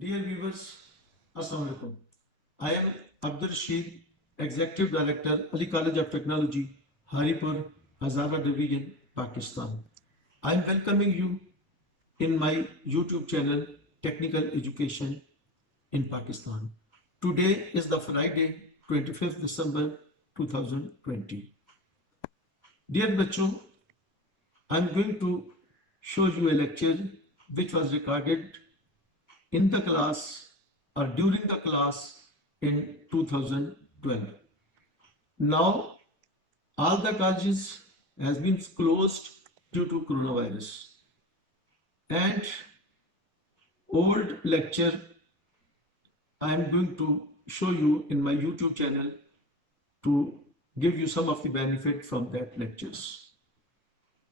Dear viewers, Assalamu alaikum. I am Abdul Rashid, Executive Director, Ali College of Technology, Haripur, Hazara Division, Pakistan. I am welcoming you in my YouTube channel, Technical Education in Pakistan. Today is the Friday, 25th December 2020. Dear bachcho, I am going to show you a lecture which was recorded in the class or during the class in 2012. Now all the colleges has been closed due to coronavirus, and old lecture I am going to show you in my YouTube channel to give you some of the benefit from that lectures.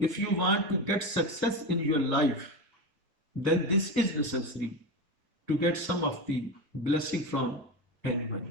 if you want to get success in your life, then this is necessary to get some of the blessing from anyone.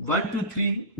1 to 3,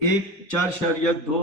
1.4.2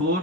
4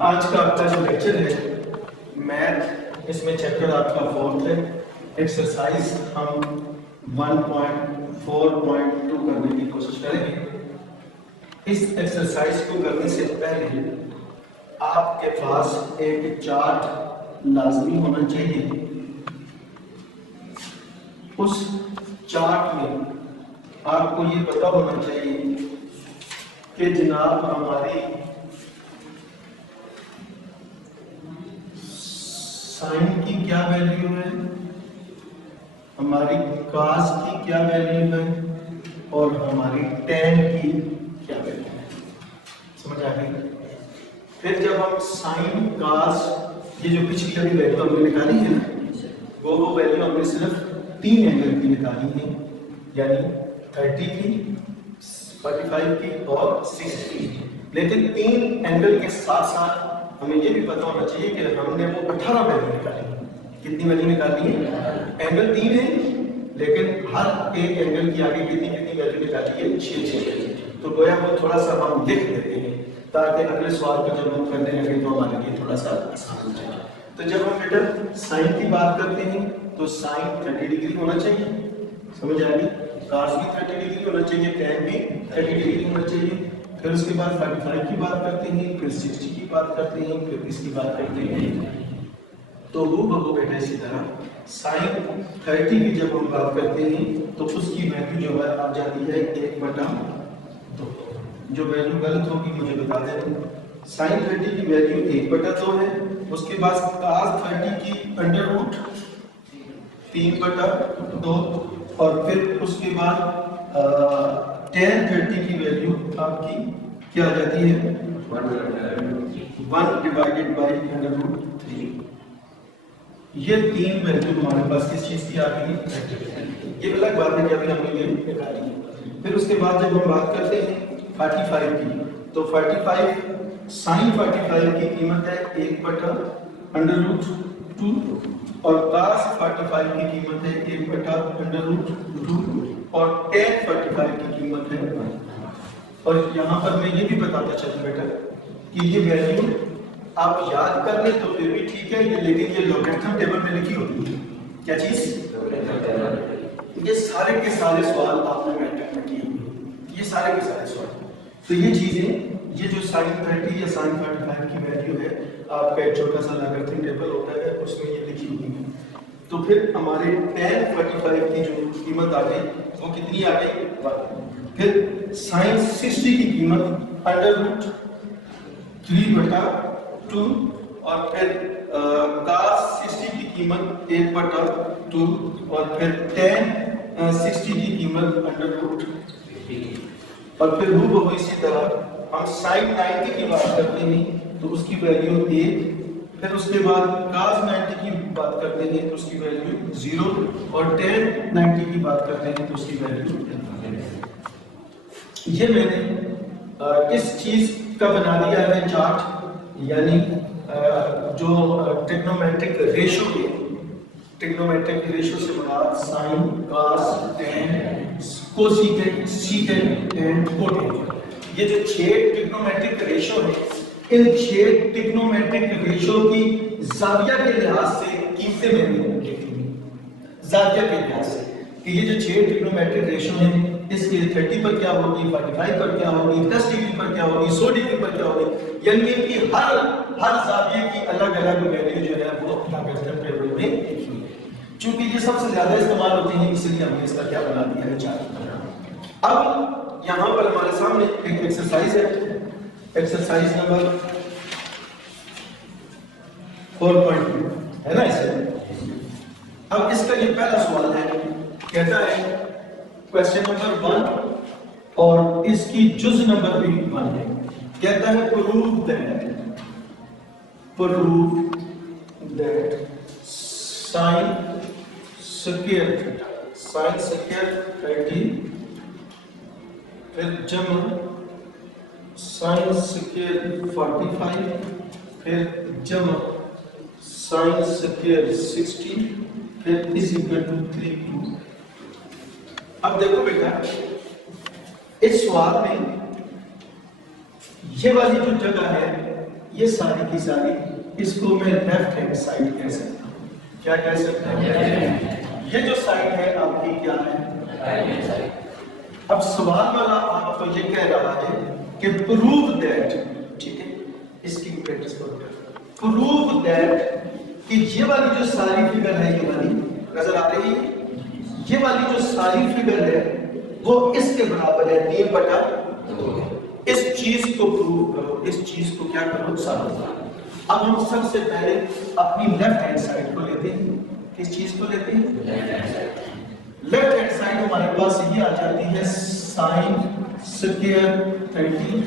آج کا آپ کا جو lecture ہے math, اس میں chapter آپ کا 4 ہے. ایکسرسائز ہم 1.4.2 کرنے کی کوشش کریں گے. اس ایکسرسائز کو کرنے سے پہلے آپ کے پاس ایک چارٹ لازمی ہونا چاہیے. اس چارٹ میں آپ کو یہ پتا ہونا چاہیے کہ جناب ہماری سائن کی کیا ویلیو ہے، ہماری کاس کی کیا ویلیو ہے، اور ہماری ٹین کی کیا ویلیو ہے. سمجھ آ گئی؟ پھر جب ہم سائن کاس یہ جو پچھلی والی ویلیو ہم نے نکالی ہے نا، وہ ویلیو ہم نے صرف 3 اینگل کی نکالی ہے، یعنی 30 کی، 45 کی اور 60 کی. لیکن 3 اینگل کے ساتھ ساتھ ہمیں یہ بھی پتا ہونا چاہیے کہ ہم نے وہ 18 ویلیو نکالی. کتنی ویلیو نکالی ہے؟ اینگل 3 ہے، لیکن ہر ایک اینگل کی آگے کتنی ویلیو نکالی ہے؟ 6. تو گویا وہ تھوڑا سا ہم لکھ دیتے ہیں تاکہ اگلے سوال کو جب ہم کرنے لگے تو ہمارے لیے تھوڑا سا آسان ہو جائے. تو جب ہم بیٹا سائن کی بات کرتے ہیں تو سائن 30 ڈگری ہونا چاہیے. سمجھ آ گئی؟ کاس بھی 30 ڈگری ہونا چاہیے، ٹین بھی 30 ڈگری ہونا چاہیے. پھر اس کے بعد 45 کی بات کرتے ہیں، پھر 60 کی بات کرتے ہیں، پھر اس کی بات کرتے ہیں. تو وہ بہو بیٹا اسی طرح سائن 30 کی جب ہم بات کرتے ہیں تو اس کی ویلیو جو ہے آ جاتی ہے 1/2. جو ویلیو غلط ہوگی مجھے بتا دینا. سائن 30 کی ویلیو 1/2 ہے. اس کے بعد کاس 30 کی انڈر روٹ 3/2، اور پھر اس کے بعد ٹین 30 کی ویلیو آپ کی کیا آ جاتی ہے؟ 1/√3. یہ 3 ویلیو ہمارے پاس کس چیز کی آ گئی؟ یہ الگ بات ہے کہ ابھی ہم نے یہ نکالی ہے. پھر اس کے بعد جب ہم بات کرتے ہیں 45 کی، تو 45 سائن 45 کی قیمت ہے 1/√2، اور کاس 45 کی قیمت ہے 1/√2، اور ٹین 45 کی قیمت ہے 1. اور یہاں پر میں یہ بھی بتاتا چلوں بیٹا کہ یہ ویلیو آپ یاد کر لیں تو پھر بھی ٹھیک ہے، لیکن یہ لوگرتھم ٹیبل میں لکھی ہوتی ہے. کیا چیز؟ یہ سارے کے سارے سوال آپ نے میٹرک میں کیے، یہ سارے کے سارے سوال. تو یہ چیزیں، یہ جو سائن 30 یا سائن 45 کی ویلیو ہے، آپ کا ایک چھوٹا سا لاگرتھم ٹیبل ہوتا ہے، اس میں یہ لکھی ہوئی ہے. تو پھر ہمارے ٹین 45 کی جو قیمت آ گئی وہ کتنی آ گئی؟ 1. پھر سائن 60 کی قیمت √3/2، اور پھر کاس 60 کی قیمت 1/2، اور پھر ٹین 60 کی قیمت √3. اور پھر وہ اسی طرح ہم سائن 90 کی بات کرتے ہیں تو اس کی ویلیو 1. پھر اس کے بعد کاس 90 کی بات کرتے ہیں تو اس کی ویلیو 0، اور ٹین 90 کی بات کرتے ہیں تو اس کی ویلیو 1. یہ میں نے کس چیز کا بنا دیا ہے چارٹ، یعنی جو ٹیگنومیٹرک ریشو ہے. ٹیگنومیٹرک ریشو سے مراد سائن، کاس، ٹین، کوسیکینٹ، سیکینٹ اینڈ کوٹینٹ. یہ جو 6 ٹیگنومیٹرک ریشو ہے، ان 6 ٹیگنومیٹرک ریشو کی زاویہ کے لحاظ سے قیمتیں میں نے لکھی ہیں. زاویہ کے لحاظ سے کہ یہ جو 6 ٹیگنومیٹرک ریشو ہیں، اس کے 30 پر کیا ہوگی، 45 پر کیا ہوگی، 10 ڈگری پر کیا ہوگی، 100 ڈگری پر کیا ہوگی، یعنی ان کی ہر زاویے کی الگ الگ ویلیو جو ہے وہ لاگرتھم ٹیبل میں لکھی ہے. چونکہ یہ سب سے زیادہ استعمال ہوتے ہیں اس لیے ہم نے اس کا کیا بنا دیا ہے چارٹ. اب یہاں پر ہمارے سامنے ایک ایکسرسائز ہے، ایکسرسائز نمبر 4.2 ہے نا. اسے اب اس کا یہ پہلا سوال ہے، کہتا ہے کوشچن نمبر 1، اور اس کی جز نمبر بھی 1 ہے. کہتا ہے prove that sin square theta پھر جمع sin square 45 پھر جمع sin square 60 پھر is equal to 3/2. اب دیکھو بیٹا اس سوال میں یہ والی جو جگہ ہے یہ ساری کی ساری اس کو میں لیفٹ ہینڈ سائڈ کہہ سکتا ہوں. کیا کہہ سکتا ہوں؟ یہ جو سائڈ ہے آپ کی کیا ہے؟ اب سوال والا آپ کو یہ کہہ رہا ہے کہ پروو دیٹ، ٹھیک ہے، اس کی پریکٹس کرو. پروو دیٹ کہ یہ والی جو ساری فگر ہے، یہ والی نظر آ رہی ہے، یہ والی جو ساری فگر ہے وہ اس کے برابر ہے 3/2. اس چیز کو پروو کرو، اس چیز کو کیا کرو؟ ثابت کرو. اب ہم سب سے پہلے اپنی لیفٹ ہینڈ سائڈ کو لیتے ہیں. کس چیز کو لیتے ہیں؟ لیفٹ ہینڈ سائڈ ہمارے پاس یہ آ جاتی ہے sine square 30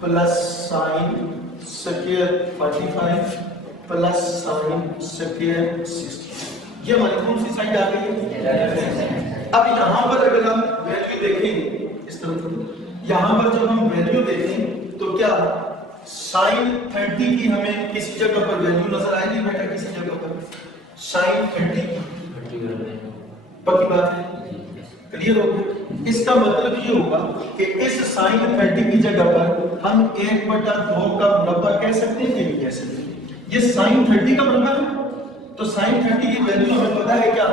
plus sine square 45 plus sine square 60. یہ ہماری کون سی سائڈ آ گئی ہے؟ اب یہاں پر اگر ہم ویلیو دیکھیں اس طرح، یہاں پر جب ہم ویلیو دیکھیں تو کیا سائن 30 کی ہمیں کسی جگہ پر ویلیو نظر آئے گی بیٹا؟ کسی جگہ پر سائن 30 کی پکی بات ہے، کلیئر ہو گیا. اس کا مطلب یہ ہوگا کہ اس سائن 30 کی جگہ پر ہم 1/2 کا مربع کہہ سکتے ہیں کہ نہیں کہہ سکتے؟ یہ سائن 30 کا مربع ہے تو سائن 30 کی ویلیو ہمیں پتا ہے کیا؟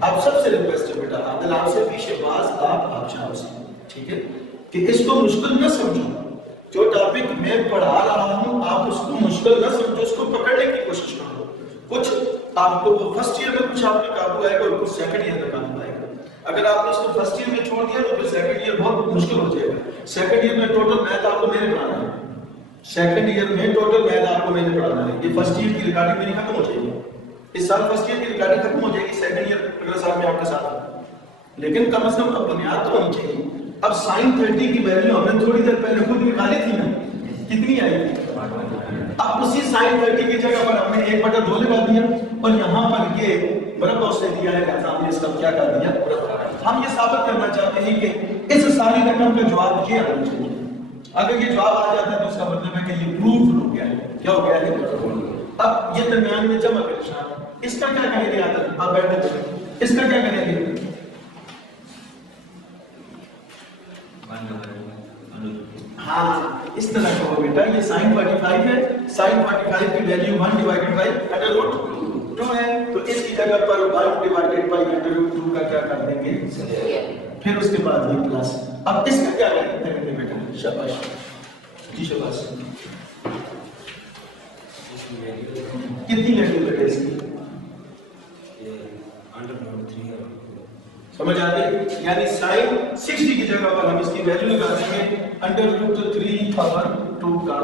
آپ سب سے ریکویسٹ ہے بیٹا، عادل آپ سے پیچھے باز آپ جاؤ سے، ٹھیک ہے، کہ اس کو مشکل نہ سمجھو. جو ٹاپک میں پڑھا رہا ہوں آپ اس کو مشکل نہ سمجھو، اس کو پکڑنے کی کوشش کرو. کچھ آپ کو فرسٹ ایئر میں کچھ آپ کے قابو آئے گا اور کچھ سیکنڈ ایئر میں قابو آئے گا. اگر آپ نے اس کو فرسٹ ایئر میں چھوڑ دیا تو پھر سیکنڈ ایئر بہت مشکل ہو جائے گا. سیکنڈ ایئر میں ٹوٹل میتھ آپ کو میں نے پڑھانا ہے، سیکنڈ ایئر میں ٹوٹل میتھ آپ کو میں نے پڑھانا ہے. یہ فرسٹ ایئر کی ریکارڈنگ میری ختم ہو جائے گی، اس سال فرسٹ ایئر کی ریکارڈنگ ختم ہو جائے گی، سیکنڈ ایئر اگلے سال میں آپ کے ساتھ ہوں. لیکن کم از کم اب بنیاد تو ہونی چاہیے. اب سائن 30 کی ویلیو ہم نے تھوڑی دیر پہلے خود نکالی تھی نا، کتنی آئی تھی؟ اب اسی سائن 30 کی جگہ پر ہم نے 1/2 لگا دیا اور یہاں پر یہ مربع سے دیا ہے، ہم نے اس کا کیا کر دیا؟ ہم یہ ثابت کرنا چاہتے ہیں کہ اس ساری رقم کا جواب یہ آنا چاہیے. اگر یہ جواب آ جاتا ہے تو اس کا مطلب ہے کہ یہ پروف ہو گیا ہے. کیا ہو گیا ہے؟ اب یہ درمیان میں جمع کا نشان، اس کا کیا کہیں گے؟ آپ بیٹھے تھے، اس کا کیا کہیں گے؟ ہاں اس طرح کہو بیٹا، یہ سائن 45 ہے، سائن 45 کی ویلیو 1/√2 ہے، تو اس کی جگہ پر 1/√2 کا کیا کر دیں گے؟ پھر اس کے بعد یہ پلس. اب اس کا کیا کریں گے بیٹا؟ شاباش جی شاباش. کتنی ویلیو لگے اس کی؟ سمجھ آتے ہیں؟ یعنی سائن 60 کی جگہ پر ہم اس کی ویلیو لگا دیں گے √3/2 کا.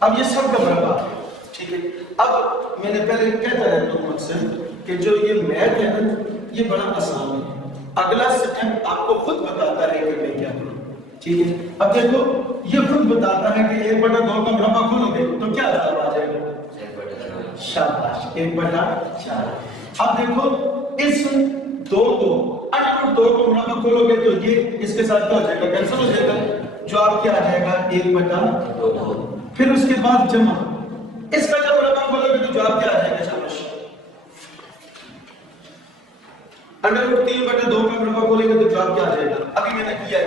اب یہ سب کا مربع ہے، ٹھیک ہے. اب میں نے پہلے کہتا رہتا ہوں اکثر کہ جو یہ میتھ ہے نا یہ بڑا آسان ہے. اگلا سٹیپ آپ کو خود بتاتا ہے کہ میں کیا کروں، ٹھیک ہے. اب دیکھو یہ خود بتاتا ہے کہ 1/2 کا مربع کھولو گے تو کیا جواب آ جائے گا؟ شاباش 1/4. اب دیکھو اس 2 کو √2 کو مربع کھولو گے تو یہ اس کے ساتھ کیا ہو جائے گا؟ کینسل ہو جائے گا. جواب کیا آ جائے گا؟ 1/2. پھر اس کے بعد جمع، اس کا جب مربع کھولو گے تو جواب کیا آ جائے گا؟ شاباش √3/2 کا مربع کھولیں گے تو جواب کیا آ جائے گا؟ ابھی میں نے کیا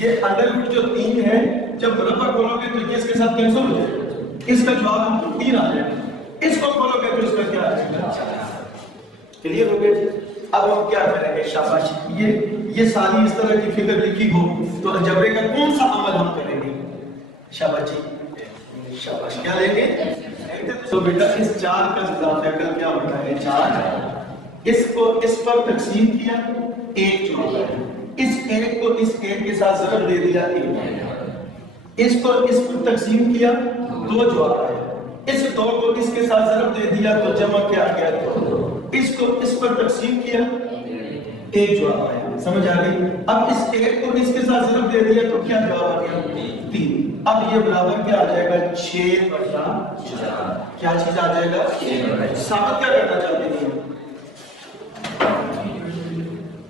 یہ √3 جو 3 ہے جب مربع کھولو گے تو یہ اس کے ساتھ کینسل ہو جائے گا، اس کا جواب 3 آ جائے گا. اس کو کھولو گے تو اس کا کیا آ جائے گا؟ کلیئر ہو گیا جی. اب ہم کیا کریں گے؟ شاباش یہ ساری اس طرح کی فکر لکھی ہو تو الجبرے کا کون سا عمل ہم کریں گے؟ شاباش جی شاباش. کیا لیں گے؟ تو بیٹا اس 4 کا اضافہ کر کیا ہوتا ہے؟ 4. اس کو اس پر تقسیم کیا 1 جواب ہے. اس 1 کو اس 1 کے ساتھ ضرب دے دیا 1. اس کو اس پر تقسیم کیا 2 جواب ہے. اس 2 کو اس کے ساتھ ضرب دے دیا تو جمع کیا گیا 2. اس کو اس پر تقسیم کیا 1 جواب آیا. سمجھ آ گئی؟ اب اس 1 کو اس کے ساتھ ضرب دے دیا تو کیا جواب آ گیا؟ 3. اب یہ برابر کیا آ جائے گا؟ 6/4. کیا چیز آ جائے گا؟ ثابت کیا کرنا چاہتے ہیں؟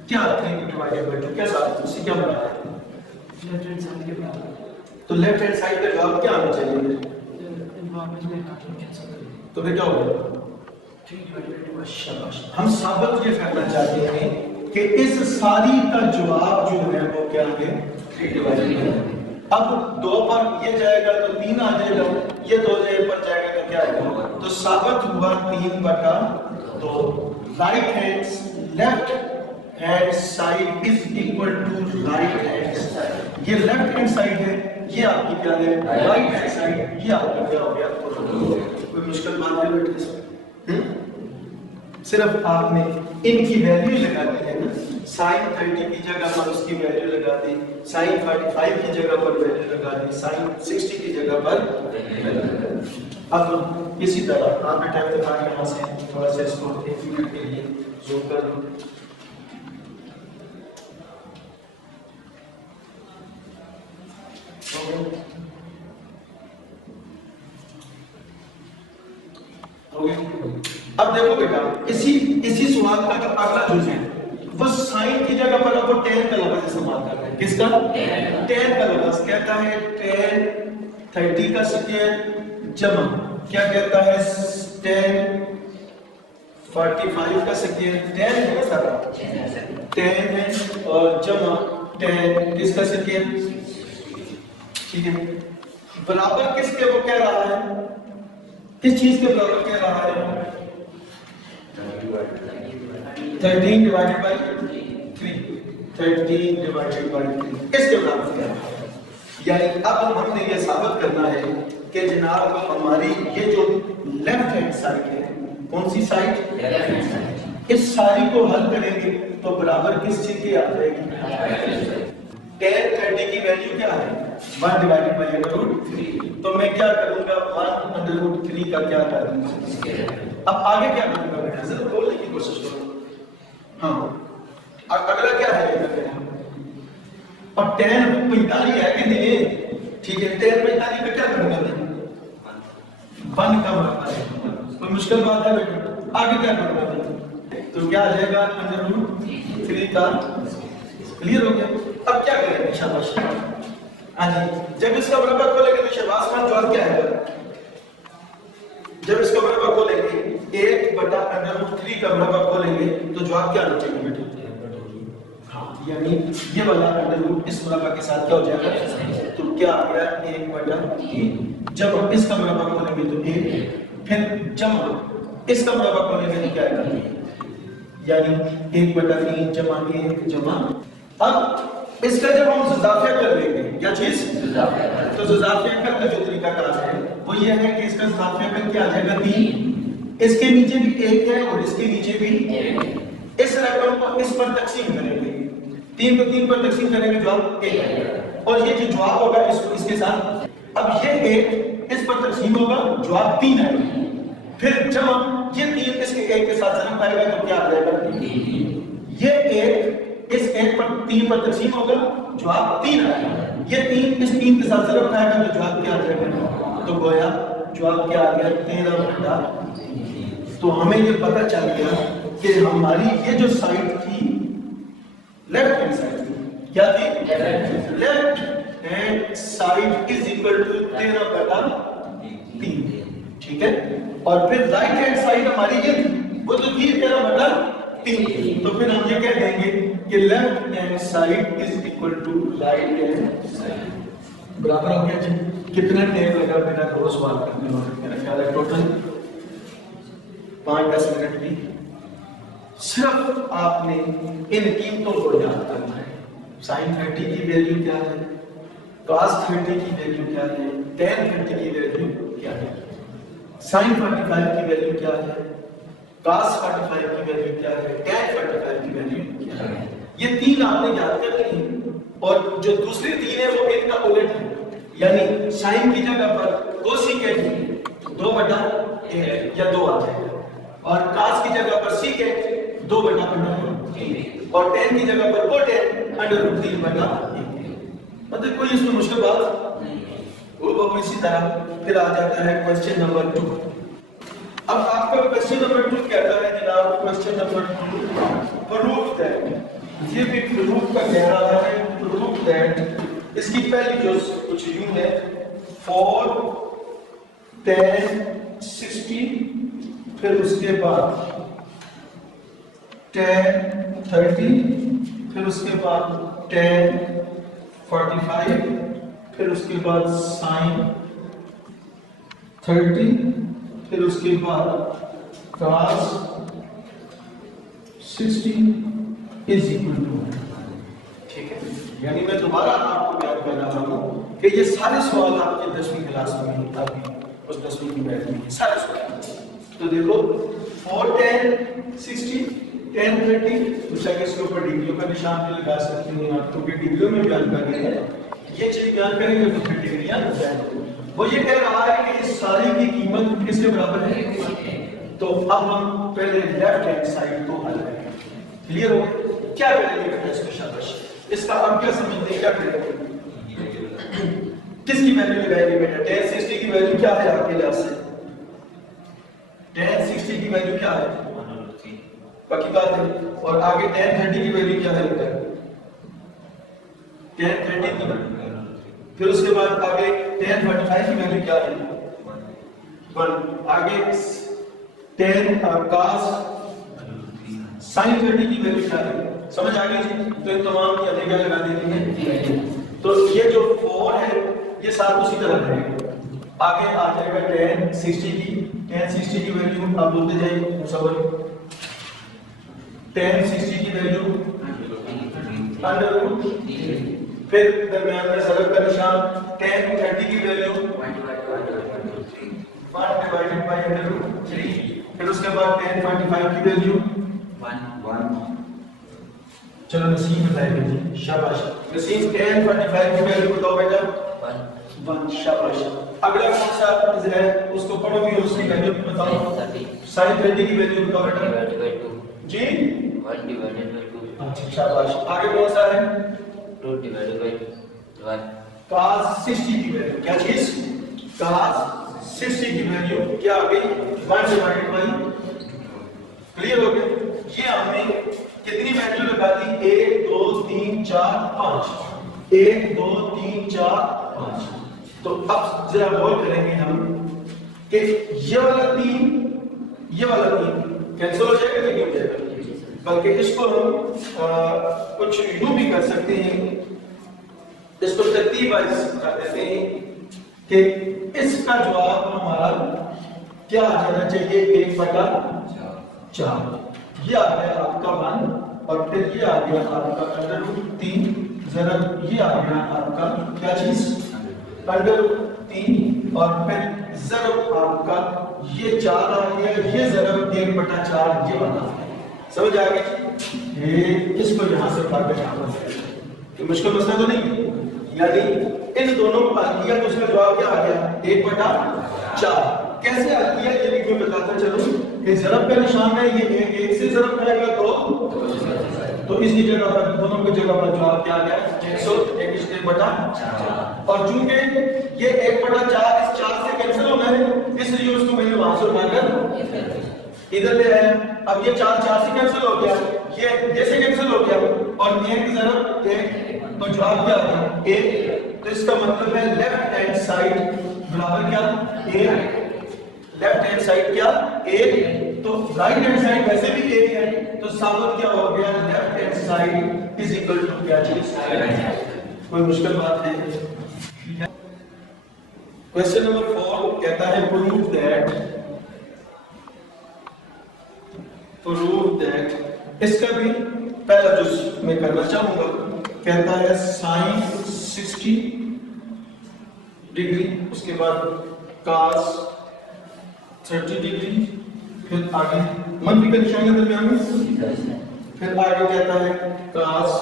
کیا 3 ڈیوائڈڈ بائی 2 کیا ثابت؟ اسی کیا بنا ہے؟ لیفٹ ہینڈ سائڈ کے برابر. تو لیفٹ ہینڈ سائڈ کا جواب کیا آنا چاہیے؟ تو پھر کیا ہوگا؟ ہم ثابت یہ کرنا چاہتے ہیں کہ اس ساری کا جواب جو ہے وہ کیا ہے؟ 3/2. اب 2 پر یہ جائے گا تو 3 آ جائے گا, یہ 2 جگہ پر جائے گا تو کیا آئے گا؟ تو ثابت ہوا 3/2. Right hand left hand side is equal to right hand side. یہ لیفٹ ہینڈ سائڈ ہے, یہ آپ کی کیا ہے؟ Right hand side. یہ آپ کا کیا ہو گیا؟ کوئی مشکل بات نہیں بیٹھے, صرف آپ نے ان کی ویلیو لگا دی ہے نا. سائن 30 کی جگہ پر اس کی ویلیو لگا دی, سائن 45 کی جگہ پر ویلیو لگا دی, سائن 60 کی جگہ پر ویلیو لگا دی. اب اسی طرح آپ بیٹا ابتداء یہاں سے تھوڑا سا اس کو 1 منٹ کے لیے زوم کر لوں. اب دیکھو بیٹا اسی سوال کا جو اگلا جز ہے وہ سائن کی جگہ پر آپ کو ٹین کا لفظ استعمال کر رہے ہیں. کس کا؟ ٹین کا لفظ. کہتا ہے ٹین 30 کا سیکینڈ جمع کیا کہتا ہے؟ ٹین 45 کا سیکینڈ. ٹین ہے سارا ٹین ہے اور جمع ٹین کس کا سیکینڈ. ٹھیک ہے, برابر کس کے وہ کہہ رہا ہے؟ کس چیز کے برابر کہہ رہا ہے؟ 13 divided by 3. 13 divided by 3 اس کے برابر کہہ رہا ہے. یعنی اب ہم نے یہ ثابت کرنا ہے کہ جناب ہماری یہ جو لیفٹ ہینڈ سائڈ ہے, کون سی سائڈ؟ Left hand side. اس ساری کو حل کریں گے تو برابر کس چیز کی آ جائے گی؟ tan 30 کی ویلیو کیا ہے؟ 1 divided by √3. تو میں کیا کروں گا؟ 1 √3 کا کیا کروں گا؟ اب آگے کیا کروں گا بیٹا؟ ذرا بولنے کی کوشش کرو. ہاں اگلا کیا ہے؟ اور tan 45 ہے کہ نہیں؟ ٹھیک ہے, tan 45 کا کیا کروں گا؟ 1 کا برابر ہے. کوئی مشکل بات ہے بیٹا؟ آگے کیا کروں گا؟ تو کیا آ جائے گا؟ √3 کا. کلیئر ہو گیا؟ اب کیا کریں گے؟ شاباش. ہاں جی, جب اس کا مربع کھولیں گے تو شہباز خان جواب کیا ہے؟ جب اس کا مربع کھولیں گے 1/√3 کا مربع کھولیں گے تو جواب کیا آنا چاہیے بیٹا؟ ہاں, یعنی یہ والا √ اس مربع کے ساتھ کیا ہو جائے گا؟ تو کیا آ گیا؟ 1/3. جب ہم اس کا مربع کھولیں گے تو 1, پھر جمع اس کا مربع کھولیں گے تو کیا آئے گا؟ یعنی 1/3 جمع 1 جمع. اب اس کا جب ہم اضافہ کر لیں گے کیا چیز؟ تو اضافہ کر کا جو طریقہ کار ہے وہ یہ ہے کہ اس کا اضافہ کر کیا آ جائے گا؟ 3. اس کے نیچے بھی 1 ہے اور اس کے نیچے بھی 1. اس رقم کو اس پر تقسیم کریں گے, 3 کو 3 پر تقسیم کریں گے, جواب 1 آئے گا. اور یہ جو جواب ہوگا اس کے ساتھ اب یہ 1 اس پر تقسیم ہوگا, جواب 3 آئے گا. پھر جمع یہ 3 اس کے 1 کے ساتھ ضرب پائے گا تو کیا آ جائے گا؟ یہ 1 اس 1 پر 3 پر تقسیم ہوگا, جواب 3 آئے گا. یہ 3 اس 3 کے ساتھ ضرب پائے گا تو جواب کیا آ جائے گا؟ تو گویا جواب کیا آ گیا؟ 13/3. تو ہمیں یہ پتہ چل گیا کہ ہماری یہ جو سائڈ تھی لیفٹ ہینڈ سائڈ تھی, کیا تھی؟ Left hand side is equal to 13/3. ٹھیک ہے, اور پھر رائٹ ہینڈ سائڈ ہماری یہ تھی, وہ تو تھی 13/3. تو پھر ہم یہ کہہ دیں گے کہ left hand side is equal to right hand side. برابر ہو گیا جی. کتنا ٹائم لگا میرا 2 سوال کرنے میں؟ میرا خیال ہے ٹوٹل 5-10 منٹ بھی. صرف آپ نے ان قیمتوں کو یاد کرنا ہے. سائن 30 کی ویلیو کیا ہے, کاس 30 کی ویلیو کیا ہے, ٹین 30 کی ویلیو کیا ہے, سائن 45 کی ویلیو کیا ہے, کاس 45 کی ویلیو کیا ہے, ٹین 45 کی ویلیو کیا ہے. یہ 3 آپ نے یاد کرنی ہے. اور جو دوسری 3 ہے وہ ان کا الٹ ہے, یعنی سائن کی جگہ پر کوسیکینٹ 2/1 یا 2 آ جائے گا, اور کاس کی جگہ پر سیکینٹ 2/√3, اور ٹین کی جگہ پر کوٹین √3/1. مطلب کوئی اس میں مشکل بات وہ اسی طرح پھر آ جاتا ہے کوسچن نمبر 2. اب آپ کا کوسچن نمبر 2 کہتا ہے جناب, کوسچن نمبر 2 پروف دیٹ, یہ بھی پروف کا کہہ رہا ہے, پروف دیٹ اس کی پہلی جو کچھ یوں ہے 4 10 60, پھر اس کے بعد 10 30, پھر اس کے بعد 10 45, پھر اس کے بعد سائن 30، پھر اس کے بعد cos 60 is equal to 1. ٹھیک ہے، یعنی میں دوبارہ آپ کو بیان کر رہا ہوں کہ یہ سارے سوال آپ کے 10ویں کلاس میں ہی ابھی اس 10ویں کی بیچ میں سارے سوال. تو دیکھو 4 10 60 10 30 تو چاہے اس کے اوپر ڈگریوں کا نشان بھی لگا سکتے ہیں آپ، کیونکہ ڈگریوں میں بیان کر رہے ہیں. یہ چیز بیان کریں گے تو پھر ڈگریاں وہ یہ کہہ رہا ہے کہ اس ساری کی قیمت کس کے برابر ہے. تو اب ہم پہلے لیفٹ ہینڈ سائڈ کو حل کریں گے. کلیئر ہو کیا کریں گے بیٹا اس کو؟ شاباش. اس کا ہم کیا سمجھتے ہیں، کیا کریں گے، کس کی ویلیو لگائیں گے بیٹا؟ 10 60 کی ویلیو کیا ہے آپ کے لحاظ سے؟ 10 60 کی ویلیو کیا ہے؟ پکی بات ہے. اور آگے 10 30 کی ویلیو کیا ہے بیٹا؟ 10 30 کی. پھر اس کے بعد آگے 10 45 کی ویلیو کیا ہے؟ 1. آگے 10 cos sin 30 کی ویلیو کیا ہے؟ سمجھ آ گئی جی؟ تو ان تمام کی ادھیگاں لگا دینی ہے. تو یہ جو 4 ہے یہ ساتھ اسی طرح رہے گا. آگے آ جائے گا 10 60 کی. 10 60 کی ویلیو آپ بولتے جائیں مصور. 10 60 کی ویلیو انڈر روٹ. پھر درمیان میں ضرب کا نشان. 10 30 کی value 1 divided by under root 3. پھر اس کے بعد 10 45 کی ویلیو 1. چلو نسیم بتائے گا جی. شاباش نسیم. 10 45 کی ویلیو بتاؤ بیٹا 1. شاباش. اگلا کون سا ہے اس کو پڑھو گے، اس کی ویلیو بتاؤ. sin 30 کی ویلیو بتاؤ بیٹا جی 1 divided by 2. اچھا شاباش. آگے کون سا ہے؟ 2 divided by 1. cos 60 کی ویلیو کیا چیز؟ cos 60 کی ویلیو کیا آ گئی؟ 1 ڈیوائڈڈ بائی. کلیئر ہو گیا؟ یہ ہم نے کتنی ویلیو لگا دی؟ 1 2 3 4 5. 1 2 3 4 5. تو اب ذرا غور کریں گے ہم کہ یہ والا 3 یہ والا 3 کینسل ہو جائے گا کہ نہیں ہو جائے گا؟ بلکہ اس کو ہم کچھ یوں بھی کر سکتے ہیں، اس کو ترتیب وائز کر دیتے ہیں کہ اس کا جواب ہمارا کیا آ جانا چاہیے؟ 1/4. یہ آ گیا آپ کا 1 اور پھر یہ آ گیا آپ کا انڈر روٹ 3 ضرب یہ آ گیا آپ کا کیا چیز؟ انڈر روٹ 3 اور پھر ضرب آپ کا یہ 4 آ گیا، یہ ضرب 1/4 یہ بنا. سمجھ آ گئی؟ یہ اس کو یہاں سے اٹھا کے یہاں پر یہ مشکل مسئلہ تو نہیں. یعنی ان دونوں کو حل کیا تو اس کا جواب کیا آ گیا؟ 1/4. کیسے حل کیا یہ بھی میں بتاتا چلوں کہ ضرب کا نشان ہے، یہ ایک سے ضرب کرے گا تو اس کی جگہ پر دونوں کی جگہ پر جواب کیا آ گیا؟ 1/4. اور چونکہ یہ 1/4 اس 4 سے کینسل ہونا ہے اس لیے اس کو میں نے وہاں سے اٹھا کر ادھر لے آیا. اب یہ 4 سے کینسل ہو گیا، یہ جیسے کینسل ہو گیا اور 1 ضرب 1 تو جواب کیا آ گیا 1. تو اس کا مطلب ہے لیفٹ ہینڈ سائڈ برابر کیا 1. لیفٹ ہینڈ سائڈ کیا 1. تو رائٹ ہینڈ سائڈ ویسے بھی 1 ہے تو ثابت کیا ہو گیا؟ Left hand side is equal to کیا چیز؟ کوئی مشکل بات نہیں. کوسچن نمبر 4 کہتا ہے prove that اس کا بھی پہلا جز میں کرنا چاہوں گا. کہتا ہے sin 60 ڈگری، اس کے بعد cos 30 ڈگری، پھر آگے منفی کا نشان ہے درمیان میں، پھر آگے کہتا ہے cos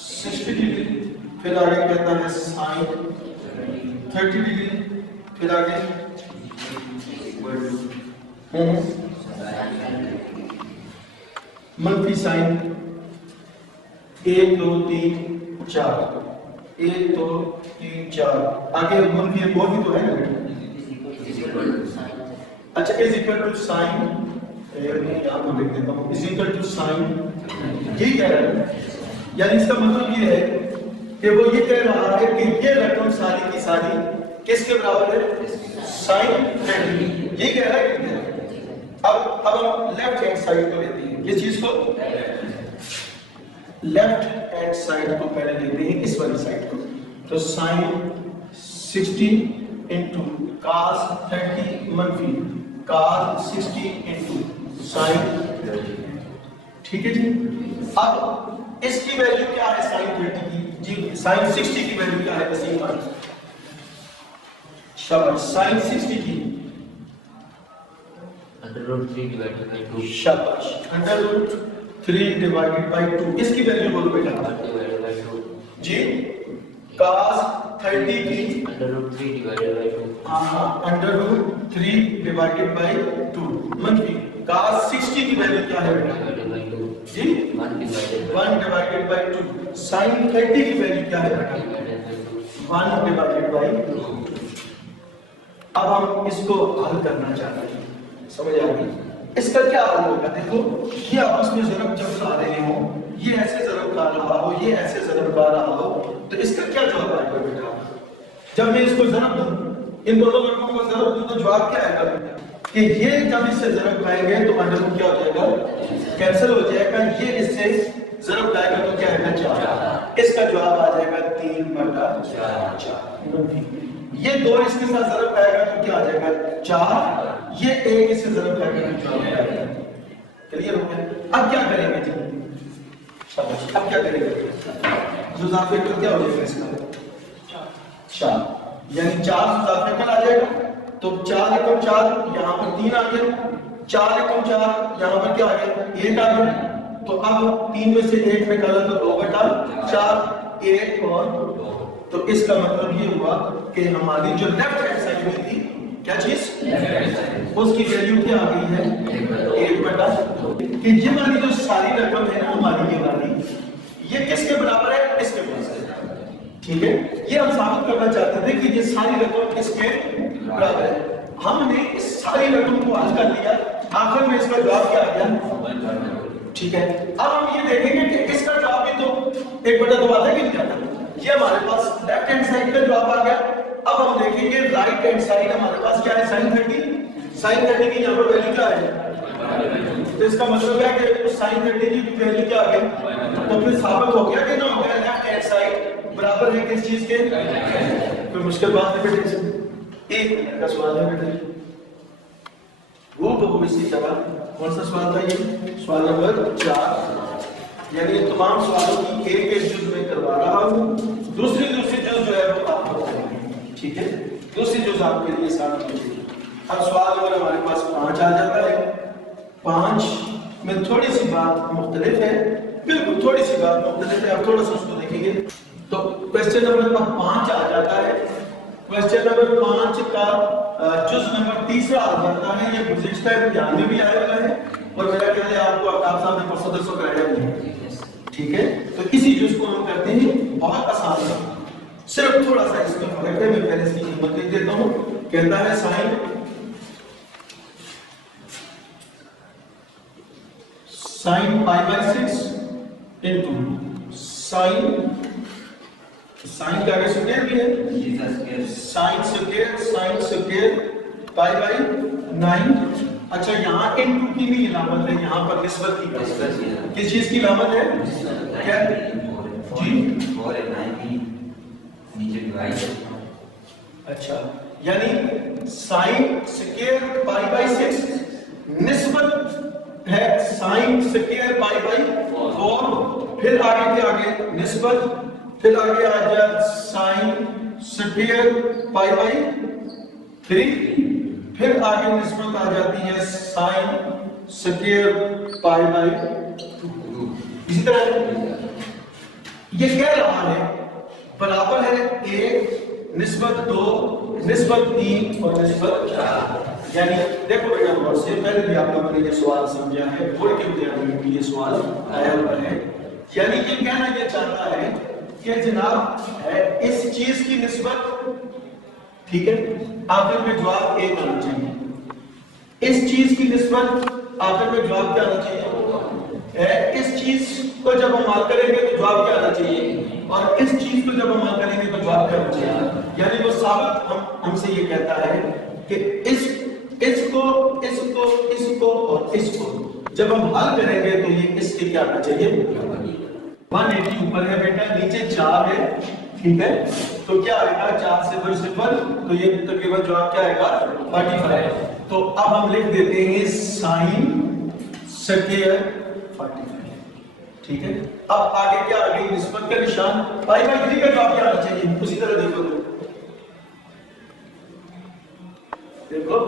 60 ڈگری، پھر آگے کہتا ہے sin 30 ڈگری، پھر آگے منفی سائن 1 2 3 4 1 2 3 4 آگے منفی ایک اور بھی تو ہے نا. اچھا از اکول ٹو سائن، یہاں پر لکھ دیتا ہوں از اکول ٹو سائن. یہ کہہ رہا ہے یعنی اس کا مطلب یہ ہے کہ وہ یہ کہہ رہا ہے کہ یہ رقم ساری کی ساری کس کے برابر ہے؟ سائن 30. یہ کہہ رہا ہے. اب ہم لیفٹ ہینڈ سائڈ کو لیتے ہیں، یہ چیز کو لیفٹ ہینڈ سائڈ کو پہلے لیتے ہیں، اس والی سائڈ کو. تو سائن 60 into cos 30 منفی cos 60 into sin 30. ٹھیک ہے جی. اب اس کی ویلیو کیا ہے sin 30 کی؟ جی sin 60 کی ویلیو کیا ہے وسیم بھائی؟ شاباش. sin 60 کی √3 divided by 2. شاباش. √3 divided by 2. اس کی ویلیو بولو بیٹا. 1 divided by 2. جی cos 30 کی √3 divided by 2. √3 divided by 2 منفی cos 60 کی ویلیو کیا ہے بیٹا؟ Divided by 2. G 1 divided by 1 divided by 2. sin 30 کی ویلیو کیا ہے بیٹا؟ divided by 2. 1 divided by 2. اب ہم اس کو حل کرنا چاہتے ہیں. سمجھ آ گئی؟ اس کا کیا حل ہوگا؟ دیکھو یہ آپس میں ضرب جب کھا رہے ہوں، یہ ایسے ضرب کھا رہا ہو، یہ ایسے ضرب کھا رہا ہو، تو اس کا کیا جواب آئے گا بیٹا؟ جب میں اس کو ضرب دوں، ان دونوں رقموں کو ضرب دوں تو جواب کیا آئے گا بیٹا؟ کہ یہ جب اس سے ضرب کھائیں گے تو انڈر روٹ کیا ہو جائے گا؟ کینسل ہو جائے گا. یہ اس سے ضرب کھائے گا تو کیا آئے گا؟ 4. اس کا جواب آ جائے گا 3/4. یہ 2 اس کے ساتھ ضرب کھائے گا تو کیا آ جائے گا؟ 4. یہ 1 اس سے ضرب کھائے گا تو کیا آ جائے گا؟ کلیئر ہو گیا؟ اب کیا کریں گے جی؟ شاباش. اب کیا کریں گے؟ جزا فیکٹر کیا ہو جائے گا اس کا؟ 4. یعنی 4 جزا فیکٹر آ جائے گا تو 4 × 4 یہاں پر 3 آ گیا. 4 × 4 یہاں پر کیا آ گیا؟ 1 آ گیا. تو اب 3 میں سے 1 نکالا تو 2/4. 1 اور 2. تو اس کا مطلب یہ ہوا کہ ہماری جو لیفٹ ہینڈ سائڈ میں تھی کیا چیز؟ اس کی ویلیو کیا آ گئی ہے؟ 1/2. کہ یہ والی جو ساری رقم ہے نا ہماری، یہ والی، یہ کس کے برابر ہے؟ اس کے برابر ہے. ٹھیک ہے. یہ ہم ثابت کرنا چاہتے تھے کہ یہ ساری رقم کس کے برابر ہے. ہم نے اس ساری رقم کو حل کر لیا. آخر میں اس کا جواب کیا آ گیا؟ ٹھیک ہے. اب ہم یہ دیکھیں گے کہ اس کا جواب بھی تو 1/2 آتا ہے کہ نہیں آتا. یہ ہمارے پاس لیفٹ ہینڈ سائڈ کا جواب آ گیا. اب ہم دیکھیں گے رائٹ ہینڈ سائڈ ہمارے پاس کیا ہے؟ sin 30. sin 30 کی یہاں پر ویلیو کیا ہے؟ تو اس کا مطلب ہے کہ sin 30 کی ویلیو کیا آ گیا؟ تو پھر ثابت ہو گیا کہ نہ ہو گیا لیفٹ ہینڈ سائڈ برابر ہے کس چیز کے؟ کوئی مشکل بات نہیں بیٹے. ایک منٹ کا سوال ہے بیٹے. وہ بہو اسی طرح کون سا سوال تھا یہ؟ سوال نمبر 4. یعنی تمام سوالوں کی ایک جز میں کروا رہا ہوں. دوسری جز جو ہے وہ آپ کو کریں گے. ٹھیک ہے. دوسری جز آپ کے لیے ساتھ ہوگی. اب سوال نمبر ہمارے پاس 5 آ جاتا ہے. 5 میں تھوڑی سی بات مختلف ہے، بالکل تھوڑی سی بات مختلف ہے. اب تھوڑا سا اس کو دیکھیں گے تو کوشچن نمبر 5 آ جاتا ہے. کوشچن نمبر 5 کا جز نمبر 3 آ جاتا ہے. یہ گزشتہ امتحان میں بھی آیا ہوا ہے اور میرا خیال ہے آپ کو آفتاب صاحب نے پرسوں درسوں کرایا بھی ہے. ٹھیک ہے. تو اسی جز کو ہم کرتے ہیں. بہت آسان ہے، صرف تھوڑا سا اس میں فرق ہے. میں پہلے اس کی قیمت لکھ دیتا ہوں. کہتا ہے sin π/6 into sin کا آگے سکوئر بھی ہے، sin سکوئر π/9. اچھا یہاں انٹو کی نہیں علامت ہے، یہاں پر نسبت کی علامت ہے. کس چیز کی علامت ہے؟ کیا جی؟ اچھا یعنی sin سکوئر π/6 نسبت ہے sin سکوئر π/4. پھر آگے کے آگے نسبت، پھر آگے آ جائے sin سکوئر π/3. پھر آگے نسبت آ جاتی ہے sin سکوئر π/2. اسی طرح یہ کہہ رہا ہے برابر ہے 1 نسبت 2 نسبت 3 اور نسبت 4. یعنی دیکھو بیٹا غور سے، پہلے بھی آپ لوگوں نے یہ سوال سمجھا ہے، بورڈ کے امتحان میں بھی یہ سوال آیا ہوا ہے. یعنی یہ کہنا یہ چاہتا ہے کہ جناب اس چیز کی نسبت، ٹھیک ہے، آخر میں جواب 1 آنا چاہیے. اس چیز کی نسبت آخر میں جواب کیا آنا چاہیے؟ اس چیز کو جب ہم حل کریں گے تو جواب کیا آنا چاہیے، اور اس چیز کو جب ہم حل کریں گے تو جواب کیا آنا چاہیے. یعنی وہ ثابت ہم سے یہ کہتا ہے کہ اس کو اور اس کو جب ہم حل کریں گے تو یہ اس کے کیا آنا چاہیے؟ 180 اوپر ہے بیٹا، نیچے 4 ہے. ٹھیک ہے، تو کیا آئے گا 4 صفر صفر، تو یہ تقریباً جواب کیا آئے گا 45. تو اب ہم لکھ دیتے ہیں سائن سکوائر 45. ٹھیک ہے، اب آگے کیا آ گئی نسبت کا نشان. پائی بائی 3 کا جواب کیا آنا چاہیے، اسی طرح دیکھو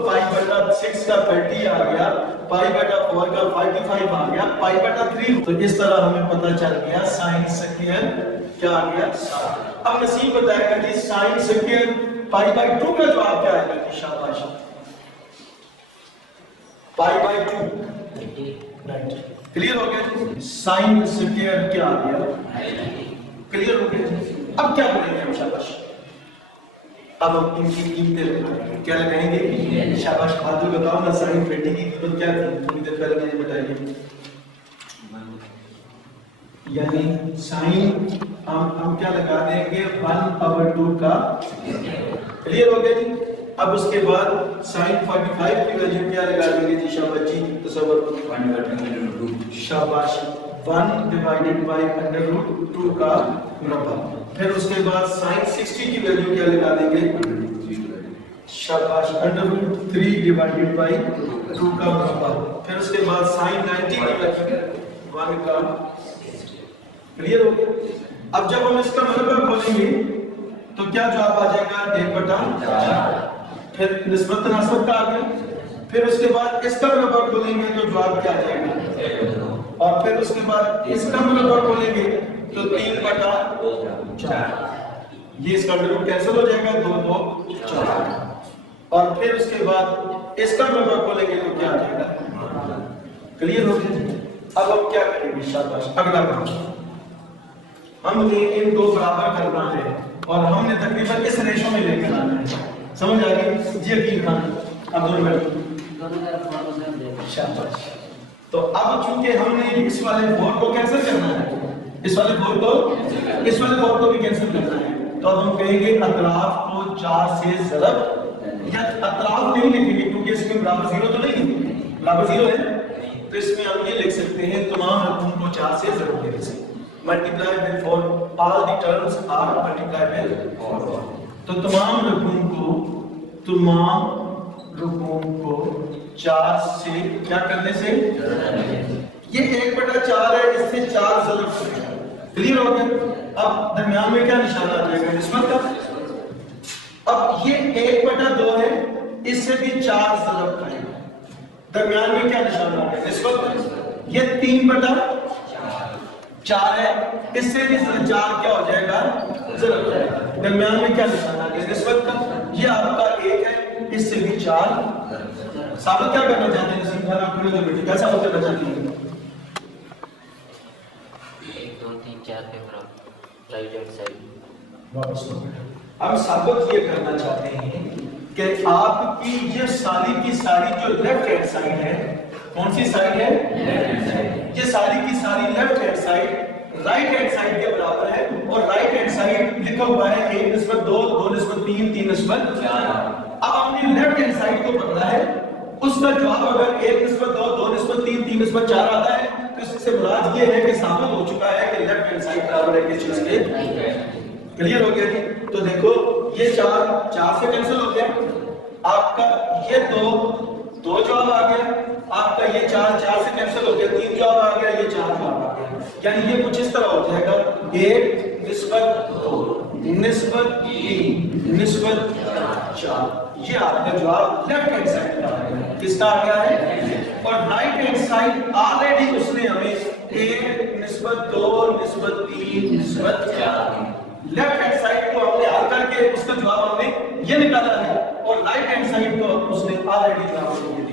پائی بٹا 6 کا 30 آ گیا، پائی بٹا 4 کا 45 آ گیا، پائی بٹا 3. تو اس طرح ہمیں پتہ چل گیا سائن سکوائر کیا آ گیا 7. اب نصیب بتائے گا جی سائن سکوائر پائی بائی 2 کا جواب کیا آئے گا جی، شاباش. Pi by 2 90. کلیئر ہو گیا جی، سائن سکوائر کیا آ گیا، کلیئر ہو گیا جی. اب کیا کریں گے ہم، شاباش. اب ہم ان کی قیمتیں کیا لگائیں گے، شاباش. بہادر بتاؤ نا سائن 20 کی قیمت کیا تھی، تھوڑی دیر پہلے میں نے بتائی. یعنی سائن ہم کیا لگا دیں گے 1/2 کا. کلیئر ہو گیا جی. اب اس کے بعد سائن 45 کی ویلیو کیا لگا دیں گے جی، شاباش جی. تصور شاباش 1/√2 کا مربع. پھر اس کے بعد سائن 60 کی ویلیو کیا لگا دیں گے، شاباش √3/2 کا مربع. پھر اس کے بعد سائن 90 کی ویلیو 1 کا. کلیئر ہو گیا. اب جب ہم اس کا مربع کھولیں گے تو کیا جواب آ جائے گا 1/4. پھر نسبت تناسب کا آ گیا. پھر اس کے بعد اس کا مربع کھولیں گے تو جواب کیا آ جائے گا، اور پھر اس کے بعد اس کا مربع کھولیں گے تو 3/4. یہ اس کا مربع کینسل ہو جائے گا 2 2 4. اور پھر اس کے بعد اس کا مربع کھولیں گے تو کیا آ جائے گا. کلیئر ہو گیا. اب ہم کیا کریں گے، شاباش. اگلا کام ہم نے ان کو برابر کرنا ہے اور ہم نے تقریباً اس ریشو میں لے کر آنا ہے. سمجھ آ گئی جی عقیل خان؟ اب دونوں شاباش. تو اب چونکہ ہم نے اس والے 4 کو کینسل کرنا ہے، اس والے 4 کو بھی کینسل کرنا ہے، تو اب ہم کہیں گے اطراف کو 4 سے ضرب، یا اطراف نہیں لکھیں گے کیونکہ اس میں برابر 0 تو نہیں ہے، برابر 0 ہے. تو اس میں ہم یہ لکھ سکتے ہیں تمام رقم کو 4 سے ضرب دے سے multiply by 4, all the terms are multiplied by 4. تو تمام رقم کو 4 سے کیا کرنے سے، یہ 1/4 ہے، اس سے 4 ضرب کریں. کلیئر ہو گیا. اب درمیان میں کیا نشان آ جائے گا، نسبت کا. اب یہ 1/2 ہے، اس سے بھی 4 ضرب کریں. درمیان میں کیا نشان آ گیا، نسبت کا. یہ 3/4 ہے، اس سے بھی 4 کیا ہو جائے گا، ضرب ہو جائے گا. درمیان میں کیا نشان آ گیا، نسبت کا. یہ آپ کا 1 ہے، اس سے بھی 4. ثابت کیا کرنا چاہتے ہیں نسیم خان، آپ کھڑے ہو بیٹھے، کیا ثابت کرنا چاہتے ہیں؟ 1 2 3 4 کے برابر رائٹ ہینڈ سائڈ. ہم ثابت یہ کرنا چاہتے ہیں کہ آپ کی یہ ساری کی ساری جو لیفٹ ہینڈ سائڈ ہے، کون سی سائڈ ہے، لیفٹ ہینڈ سائڈ. یہ ساری کی ساری left hand side right hand side کے برابر ہے، اور رائٹ ہینڈ سائڈ لکھا ہوا ہے 1/2 2/3 3/4. اب ہم نے لیفٹ ہینڈ سائڈ کو پکڑا ہے، اس کا جواب اگر 1/2 2/3 3/4 آتا ہے تو اس سے مراد یہ ہے کہ ثابت ہو چکا ہے کہ لیفٹ ہینڈ سائڈ برابر ہے کس چیز کے. کلیئر ہو گیا جی. تو دیکھو یہ 4 سے کینسل ہو گیا، آپ کا یہ 2 جواب آ گیا، آپ کا یہ 4 سے کینسل ہو گیا، 3 جواب آ گیا، یہ 4 جواب آ گیا. یعنی یہ کچھ اس طرح ہو جائے گا 1/2 یہ آپ کا جواب لیفٹ ہینڈ سائڈ کا ہے. کس کا آ گیا ہے؟ اور رائٹ ہینڈ سائڈ آلریڈی اس نے ہمیں 1/2/3/4 لیفٹ ہینڈ سائڈ کو ہم نے حل کر کے اس کا جواب ہم نے یہ نکالا ہے، اور رائٹ ہینڈ سائڈ کو اس نے آلریڈی جواب دیا.